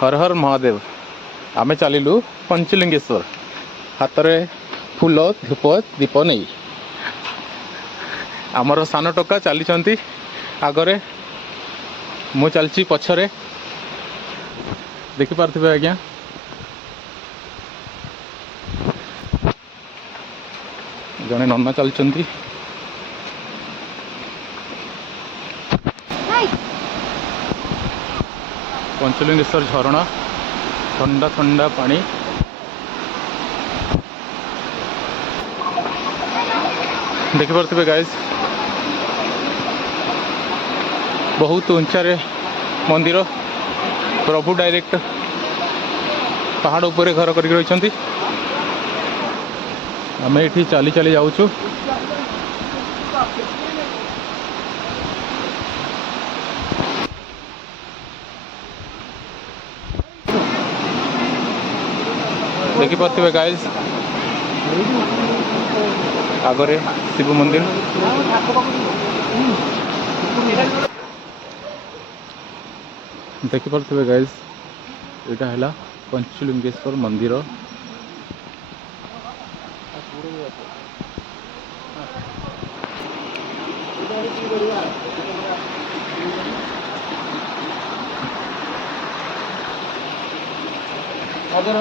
हर हर महादेव आमे चलिलु पंचलिंगेश्वर हाथ में फूल धूप दीप नहीं आमर सान टोका चली आगरे मु चलची पछरे देखिपारे आज्ञा जड़े नना चलती पंचलिंगेश्वर झरणा ठंडा ठंडा पानी देखिपारे गाइस बहुत ऊंचा रे मंदिर प्रभु डायरेक्ट पहाड़ उपरे घर कर रही आम ये चली चली जाऊँ देखिपारे गाइस आगरे शिव मंदिर देखिपारे गाइस यहाँ है पंचलिंगेश्वर मंदिर अगर